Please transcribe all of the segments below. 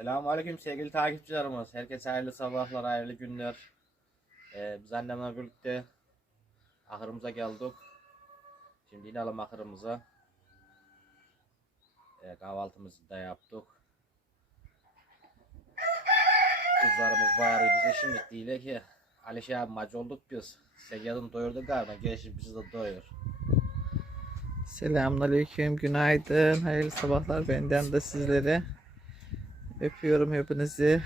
Selamünaleyküm sevgili takipçilerimiz. Herkese hayırlı sabahlar, hayırlı günler. Ee, biz annemle birlikte ahırımıza geldik. Şimdi inelim ahırımıza. Ee, kahvaltımızı da yaptık. Kızlarımız bağırıyor bize şimdi değil ki Alişe abi maç olduk biz. Seyyadın doyurdu galiba. Gelişi bizi de doyur. Selamünaleyküm, günaydın, hayırlı sabahlar benden de sizlere. Öpüyorum hepinizi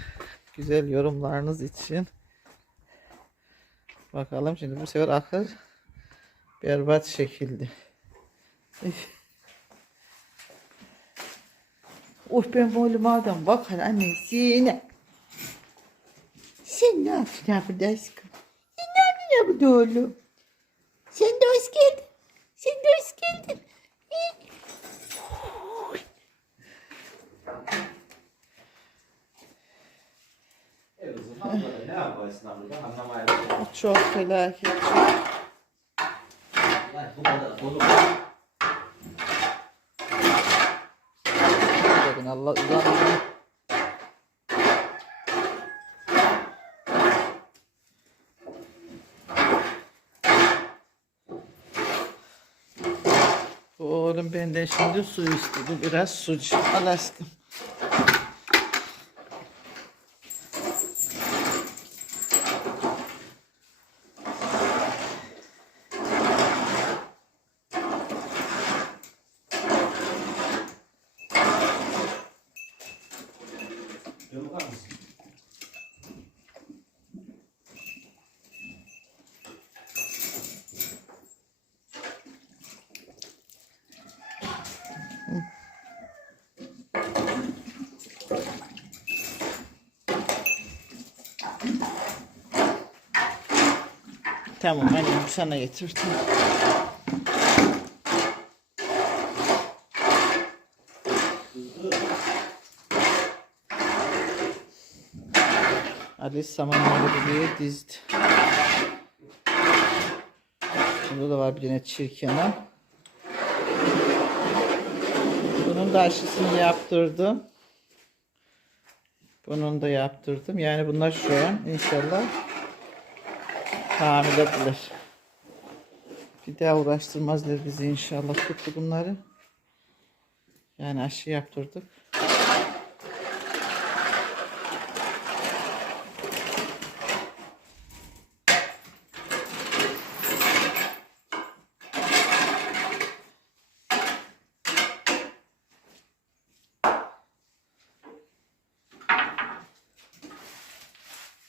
güzel yorumlarınız için. Bakalım şimdi bu sefer akır berbat şekilde. Oh ben oğlum adam bak hele annesine. Sen ne yaptın ya burada aşkım? Sen ne yaptın ya burada oğlum? Sen de hoş geldin. Sen de hoş geldin. Böyle ne yaparsın burada anlamayalım. Çok felaket. Yani bu kadar dolu. Bakın Allah uzandı. Oğlum benden şimdi su istedi. Biraz su al Tamam annem sana getirdim. Ali samanları buraya dizdi. Bunda da var bir tane çirkenim. Bunun da aşısını yaptırdım. Bunun da yaptırdım. Yani bunlar şu an inşallah hamiledirler. Bir daha uğraştırmazlar bizi inşallah tuttu bunları. Yani aşı yaptırdık.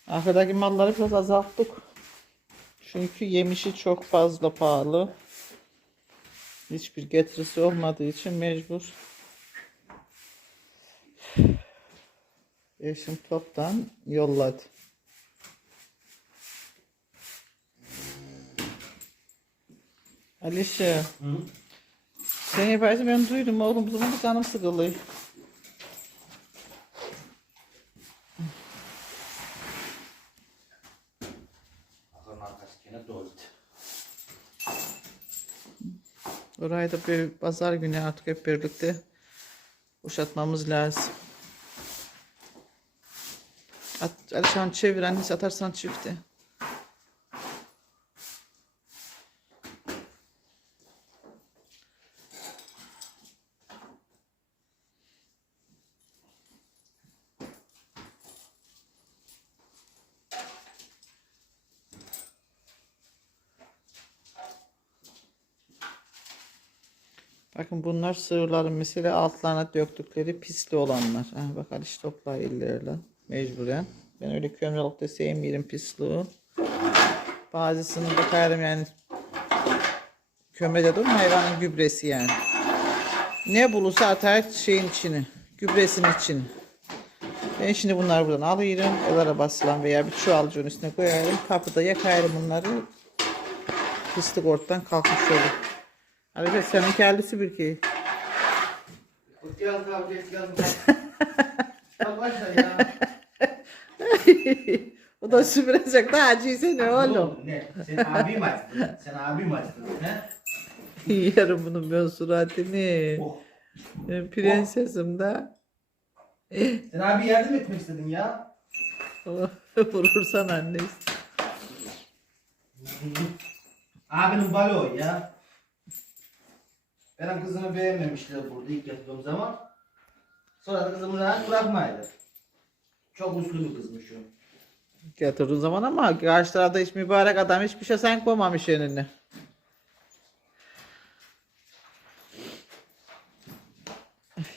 Arkadaki malları biraz azalttık. Çünkü yemişi çok fazla pahalı. Hiçbir getirisi olmadığı için mecbur. Eşim toptan yolladı. Alişe. Sen yaparsın ben duydum oğlum bu zaman canım sıkılıyor. Orayı da bir pazar günü artık hep birlikte boşaltmamız lazım. At, Alişan çevir annesi atarsan çifte. Bakın bunlar sığırların mesela altlarına döktükleri pisli olanlar. Ha, bak Aliş toplar ellerle mecburen. Ben öyle kömürlükte sevmiyorum pisliği. Bazısını bakarım yani kömürde durma hayvanın gübresi yani. Ne bulursa atar şeyin içine. Gübresinin içine. Ben şimdi bunları buradan alıyorum. El arabasıyla veya bir çuvalcığın üstüne koyarım. Kapıda yakarım bunları. Fıstık ortadan kalkmış olur. Hadi senin kendisi bir ki. Geldin abi, geldin. Al başla ya. o da süpürecek daha acıysa ne oğlum. Ne? Sen abi mi açtın? Sen abi mi açtın? He? Yerim bunun ben suratını. Oh. Prensesim de. Sen abi yardım etmek istedin ya. Vurursan annesi. Abinin balo ya. Benim kızımı beğenmemişler burada ilk yaptığım zaman. Sonra da kızımı rahat bırakmaydı. Çok uslu bir kızmış o. Getirdiğin zaman ama karşı tarafta hiç mübarek adam hiçbir şey sen koymamış önüne.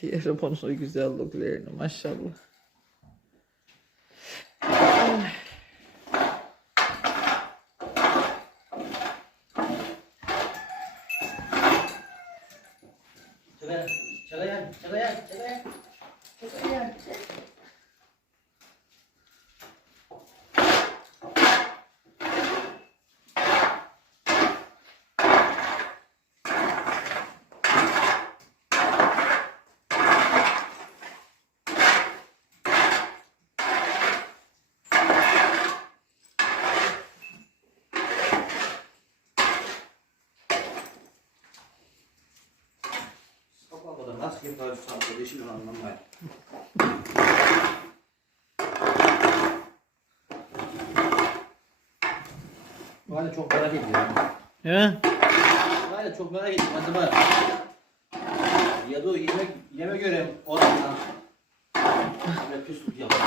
Yerim onun güzelliklerini maşallah. Çok merak ediyorum. He? Bu halde çok merak ediyorum. Acaba ya da o yemek yemek göre oranla böyle püslük yapar.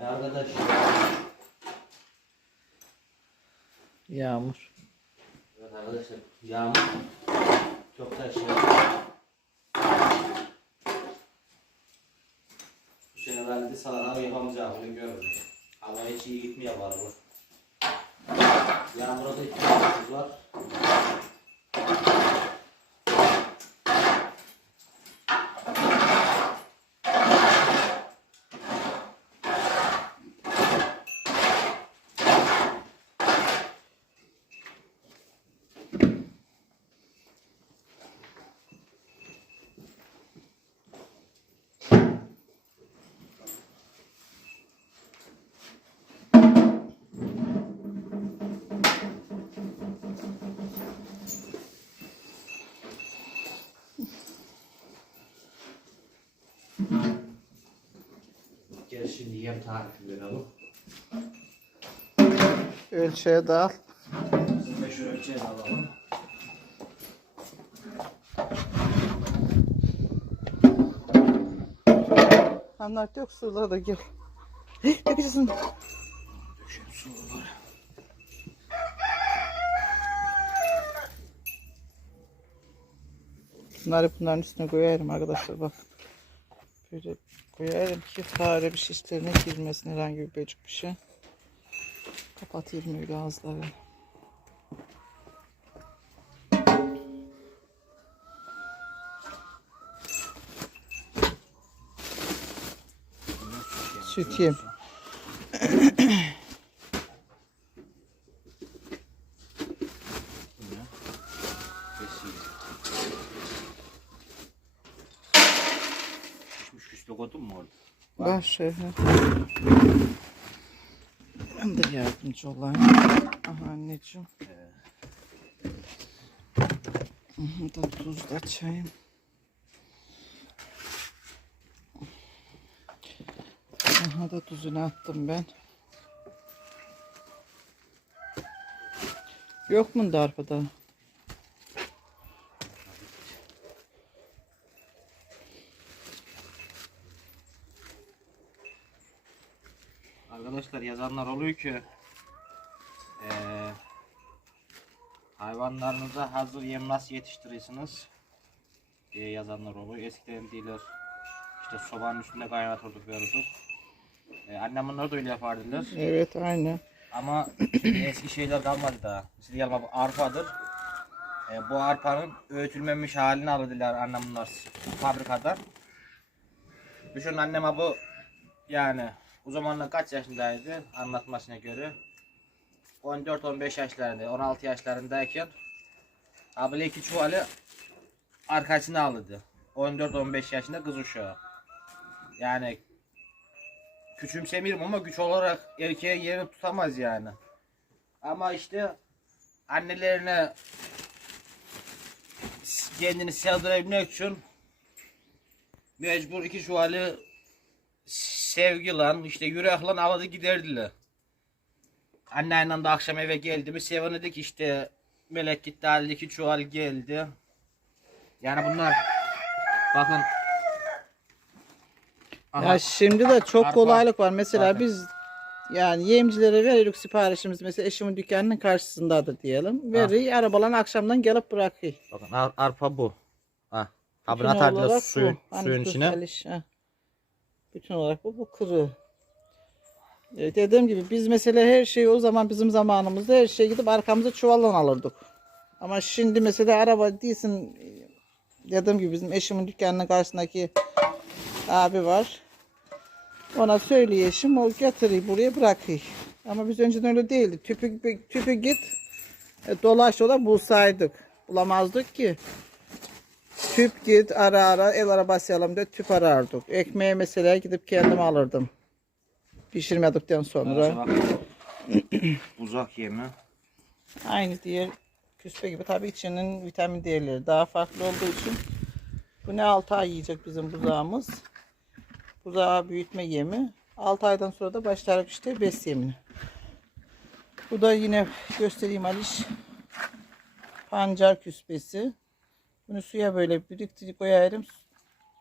Ya arkadaş Yağmur. Evet arkadaşlar yağmur çok da şey Bu sene herhalde salar yapamayacağını görürüz. Hava hiç iyi gitmiyor var bu. Yağmura da ihtiyacımız var. Gel şimdi yem tarifi verelim. Ölçüye dağıl. Meşhur ölçeğini alalım. Anlat yok suları da gel. Hey, dökeceksin. Dökeyim suları. Bunları bunların üstüne koyarım arkadaşlar bak. Böyle koyarım ki fare bir şişlerine girmesin herhangi bir böcek bir şey. Kapatayım öyle ağızları. Süt yem. Pişmiş küslük odun mu orada? Var şöyle. Ben de yardımcı olayım. Aha anneciğim. Aha da tuz da çayım. Aha da tuzunu attım ben. Yok mu da yazanlar oluyor ki eee hayvanlarınıza hazır yem nasıl yetiştirirsiniz diye yazanlar oluyor. Eskiden diyorlar işte sobanın üstünde kaynatırdık verirdik. Ee, annem onları da öyle yapardılar. Evet aynı. Ama şimdi eski şeyler kalmadı daha. Mesela bu arpadır. Ee, bu arpanın öğütülmemiş halini alırdılar annem bunlar fabrikadan. Düşün annem bu yani o zamanlar kaç yaşındaydı? Anlatmasına göre. 14-15 yaşlarında 16 yaşlarındayken abla iki çuvalı arkasına alırdı 14-15 yaşında kız uşağı. Yani küçümsemiyorum ama güç olarak erkeğe yerini tutamaz yani. Ama işte annelerine kendini sevdirebilmek için mecbur iki çuvalı sevgi lan işte yürek lan aladı giderdiler. Anneyle de akşam eve geldi mi sevinirdik işte melek gitti halde iki çuval geldi. Yani bunlar bakın Aha, Ya şimdi de çok Arpa. kolaylık var. Mesela Zaten. biz yani yemcilere veriyoruz siparişimiz. Mesela eşimin dükkanının karşısındadır diyelim. Veriyor arabaların akşamdan gelip bırakıyor. bakın ar- arpa bu. Ha. Abone olarak suyun. Hani suyun içine. ha. Bütün olarak bu, bu kuru. Evet, dediğim gibi biz mesela her şeyi o zaman bizim zamanımızda her şeyi gidip arkamıza çuvalla alırdık. Ama şimdi mesela araba değilsin dediğim gibi bizim eşimin dükkanının karşısındaki abi var. Ona söylüyor eşim o getiriyor buraya bırakıyor. Ama biz önceden öyle değildi. Tüpü, tüpü git e, dolaş dola bulsaydık. Bulamazdık ki. Tüp git ara ara el arabası alalım da tüp arardık. Ekmeği mesela gidip kendim alırdım. Pişirmedikten sonra. Uzak yemi. Aynı diğer küspe gibi tabii içinin vitamin değerleri daha farklı olduğu için. Bu ne 6 ay yiyecek bizim buzağımız. Buzağı büyütme yemi. 6 aydan sonra da başlarız işte bes yemini. Bu da yine göstereyim Aliş. Pancar küspesi. Bunu suya böyle biriktirip koyarım.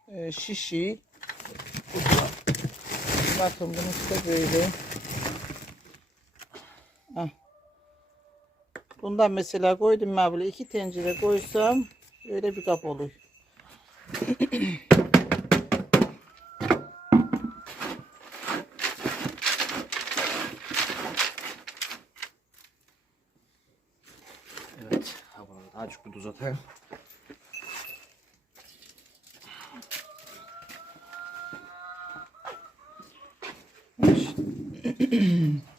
Ee, şişi. Bakın bunu işte böyle. Hah. Bundan mesela koydum ben böyle iki tencere koysam öyle bir kap olur. Evet. Bunu da azıcık bir tuz mm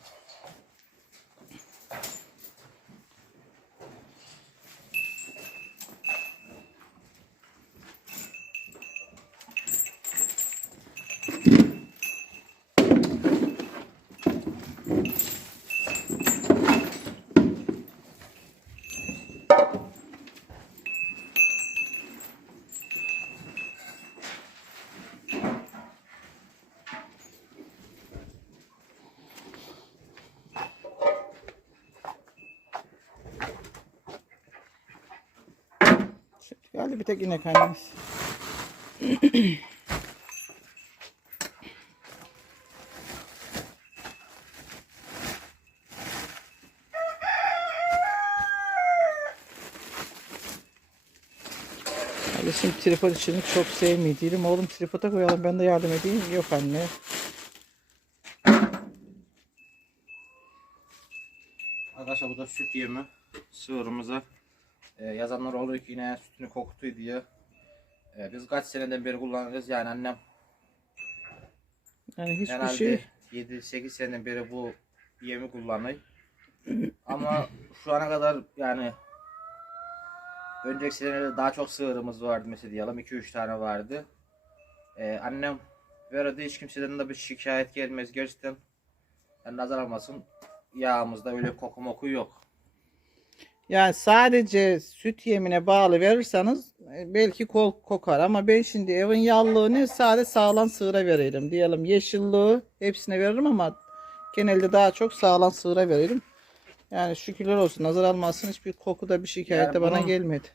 Geldi bir tek inek annemiz. Şimdi tripod işini çok sevmiyor değilim. Oğlum tripoda koyalım ben de yardım edeyim. Yok anne. Arkadaşlar bu da süt yemi. Sığırımıza. Ee, yazanlar oluyor ki yine sütünü kokutuyor diye. Ee, biz kaç seneden beri kullanıyoruz yani annem Yani hiçbir herhalde şey 7-8 seneden beri bu yemi kullanıyor. Ama şu ana kadar yani önceki senelerde daha çok sığırımız vardı mesela diyelim 2-3 tane vardı. Ee, annem verdi hiç kimseden de bir şikayet gelmez gerçekten. Yani nazar almasın yağımızda öyle koku moku yok. Yani sadece süt yemine bağlı verirseniz e, belki kol kokar ama ben şimdi evin yallığını sadece sağlam sığıra veririm. Diyelim yeşilliği hepsine veririm ama genelde daha çok sağlam sığıra veririm. Yani şükürler olsun nazar almasın hiçbir kokuda bir şikayet de Yani bana gelmedi.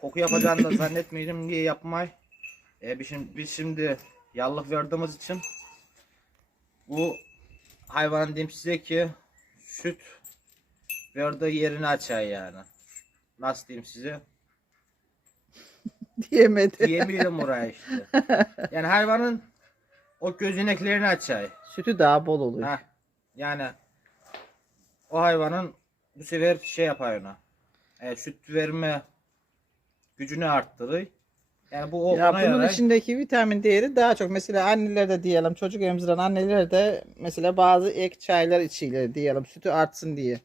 Koku yapacağını da zannetmiyorum diye yapmay. Ee, biz, şimdi, biz şimdi yallık verdiğimiz için bu hayvanın diyeyim size ki süt verdiği yerini açar yani. Nasıl diyeyim size? Diyemedi. Diyemiyorum oraya işte. Yani hayvanın o gözeneklerini açar. Sütü daha bol oluyor. Heh. Yani o hayvanın bu sefer şey yapar ona. E, süt verme gücünü arttırır. Yani bu Ya bunun yarar. içindeki vitamin değeri daha çok. Mesela annelerde diyelim çocuk emziren anneler de mesela bazı ek çaylar içiyorlar diyelim sütü artsın diye.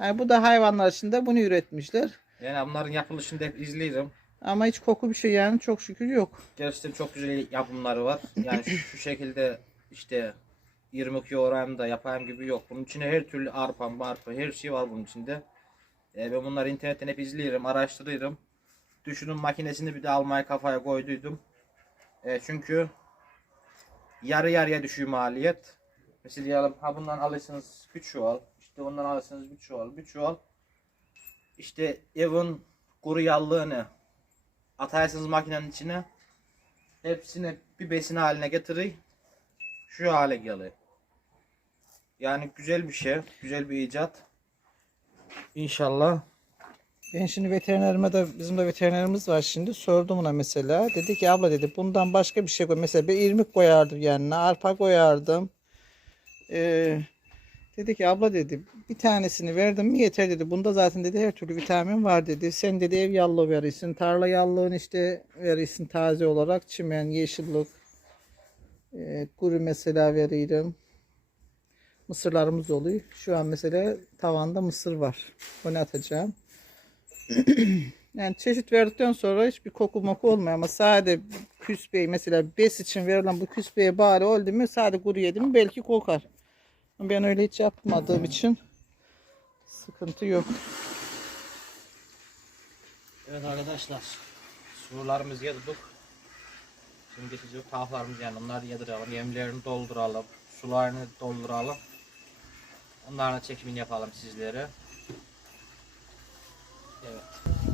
Yani bu da hayvanlar için de bunu üretmişler. Yani bunların yapılışını da hep izlerim. Ama hiç koku bir şey yani çok şükür yok. Gerçekten çok güzel yapımları var. Yani şu, şu şekilde işte 20 kilo oranında yapayım gibi yok. Bunun içine her türlü arpa, marpa her şey var bunun içinde. E, ben bunları internetten hep izlerim, araştırırım. düşünün makinesini bir de almaya kafaya koyduydum. E, çünkü yarı yarıya düşüyor maliyet. Mesela diyelim ha bundan alırsınız bir çuval. İşte bundan alırsınız bir çuval, bir çuval. İşte evin kuru yallığını atarsınız makinenin içine. Hepsini bir besin haline getirir. Şu hale geliyor. Yani güzel bir şey, güzel bir icat. İnşallah. Ben şimdi veterinerime de bizim de veterinerimiz var şimdi sordum ona mesela. Dedi ki abla dedi bundan başka bir şey koy. Mesela bir irmik koyardım yanına arpa koyardım. Ee, dedi ki abla dedi bir tanesini verdim mi yeter dedi. Bunda zaten dedi her türlü vitamin var dedi. Sen dedi ev yallığı verirsin. Tarla yallığını işte verirsin taze olarak. Çimen, yeşillik. E, kuru mesela veririm. Mısırlarımız oluyor. Şu an mesela tavanda mısır var. Onu atacağım. Yani çeşit verdikten sonra hiçbir koku moku olmuyor ama sade küspeyi mesela bes için verilen bu küspeye bari oldu mu sade kuru yedim belki kokar. Ben öyle hiç yapmadığım için sıkıntı yok. Evet arkadaşlar. Sularımızı yedirdik. Şimdi geçecek tavuklarımızı yani onları yedirelim. Yemlerini dolduralım. Sularını dolduralım. Onların çekimini yapalım sizlere. Evet.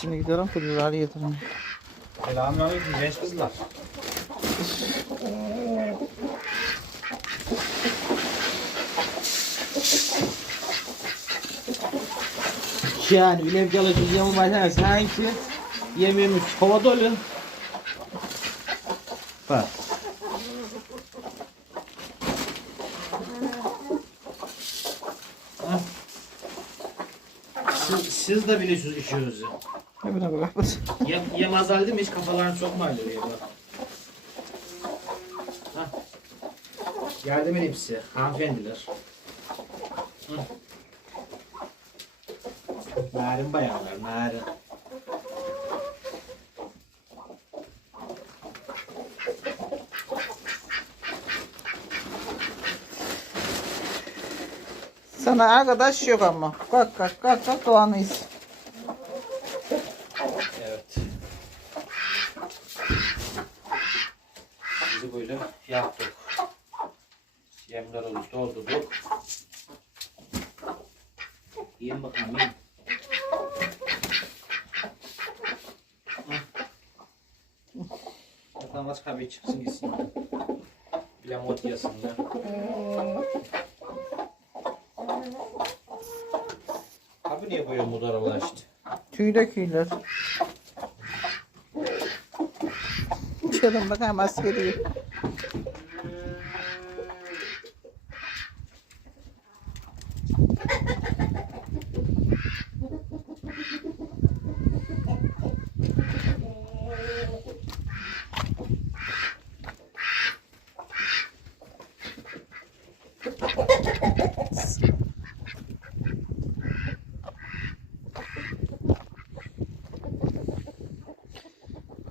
Şimdi gidiyorum kuzuları yedirmeye. Selamünaleyküm genç kızlar. Yani ülev çalışıyor yemem başlar sanki yemeğimiz kova dolu. Bak. Siz, siz de biliyorsunuz işinizi. Hepine bak. bak. Yem, yem azaldı mı hiç kafalarını sokmayın oraya bak. Hah. Yardım edeyim size hanımefendiler. Hı. Narin bayanlar, narin. Sana arkadaş yok ama. Kalk kalk kalk kalk Doğan'ıyız. Evet. Böyle yaptık. Yemlerimizi doldurduk. Yiyin bakalım yiyin. Bakalım başka bir çıksın gitsin. Bir lamot yesinler. Abi niye böyle mudaralaştı? Tüyle küyler. Çalın bakayım askeri.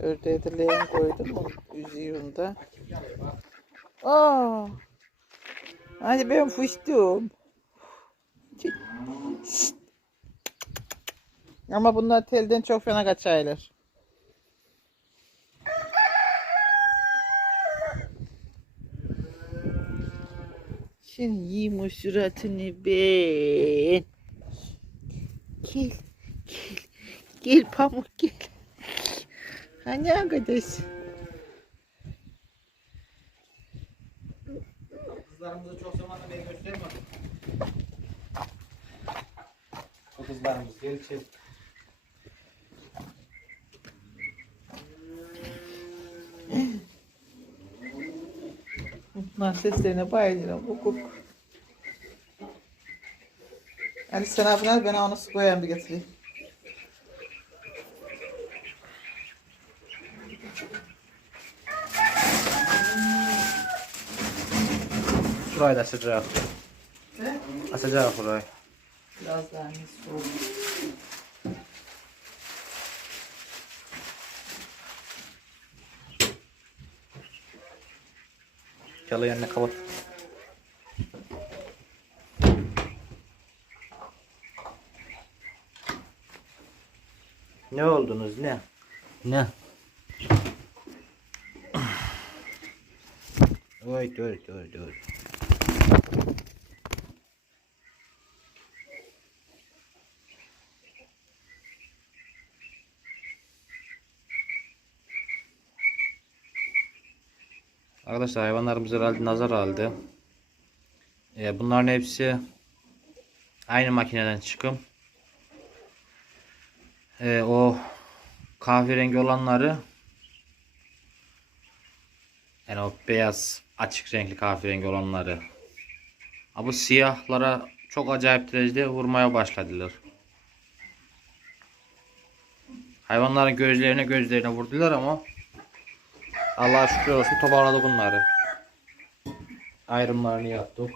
Ördeğe de leğen koydum. Onu üzüyorum da. Hadi ben fıştım. Ama bunlar telden çok fena kaçaylar. Şimdi yiyeyim o suratını ben. Gel, gel, gel pamuk gel. Hani arkadaş? Kızlarımızı çok zamandır ben göstermedim. Bu kızlarımız gerçek. Bunlar seslerine bayılıyorum. Hukuk. Ali sen abine ben onu su koyayım bir getireyim. Burayı da sıcak. Ne? Asacak burayı. Biraz daha soğuk. Yalı yanına kapat. Ne oldunuz ne? Ne? Oy dur dur dur. Arkadaşlar hayvanlarımız herhalde nazar aldı. Ee, bunların hepsi aynı makineden çıkım. Ee, o kahverengi olanları yani o beyaz açık renkli kahverengi olanları. Ha, bu siyahlara çok acayip derecede vurmaya başladılar. Hayvanların gözlerine gözlerine vurdular ama Allah'a şükür olsun toparladık bunları. Ayrımlarını yaptık.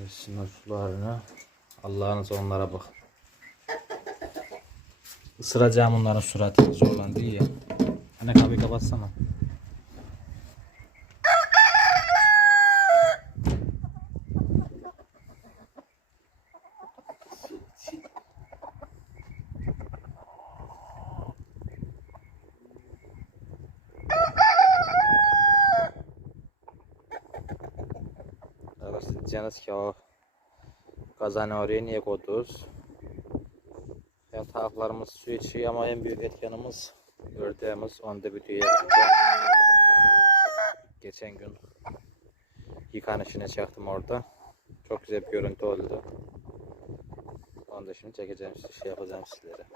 Versinler sularını. Allah'ınız onlara bak. Isıracağım onların suratı zorlan değil ya. Anne kapıyı kapatsana. Arkadaşlar diyeceğiniz ki o kazanı oraya niye koydunuz? Tavuklarımız su içiyor ama en büyük etkenimiz videoya yapacağım. Geçen gün yıkanışını çektim orada. Çok güzel bir görüntü oldu. Onu da şimdi çekeceğim, şey yapacağım sizlere.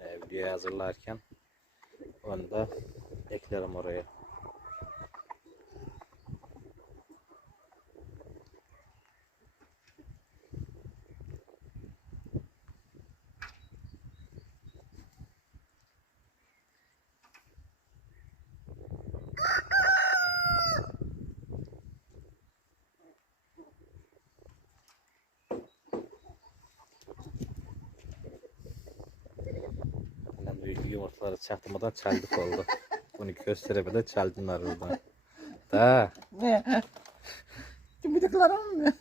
Ee, videoyu hazırlarken onu da eklerim oraya. Annem de yumurtaları çaktırmadan çaldık oldu. Bunu gösteremeden çaldılar oradan. Da. Ne? Tıbıdıklarım mı?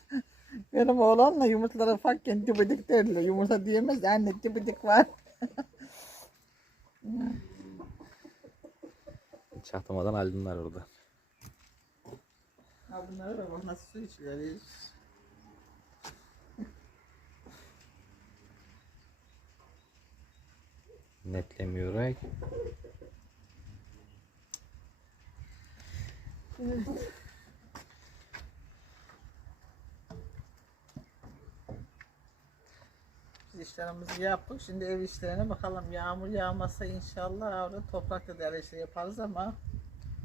Benim oğlanla yumurtalara fakken tıbıdık derler. Yumurta diyemez de anne tıbıdık var. Çaktırmadan aldılar orada. Ha bunlara da bak nasıl su içiyor. Netlemiyor ay. Biz işlerimizi yaptık. Şimdi ev işlerine bakalım. Yağmur yağmasa inşallah orada toprakta değerli işleri yaparız ama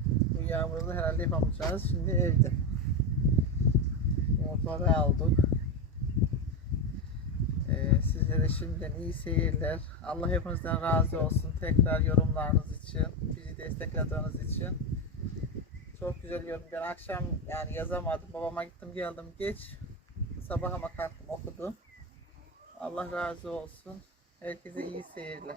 bu yağmurda herhalde yapamayacağız. Şimdi evde. Yumurtaları aldık. De şimdiden iyi seyirler. Allah hepinizden razı olsun tekrar yorumlarınız için, bizi desteklediğiniz için. Çok güzel yorum. Ben akşam yani yazamadım. Babama gittim geldim geç. Sabahıma kalktım okudum. Allah razı olsun. Herkese iyi seyirler.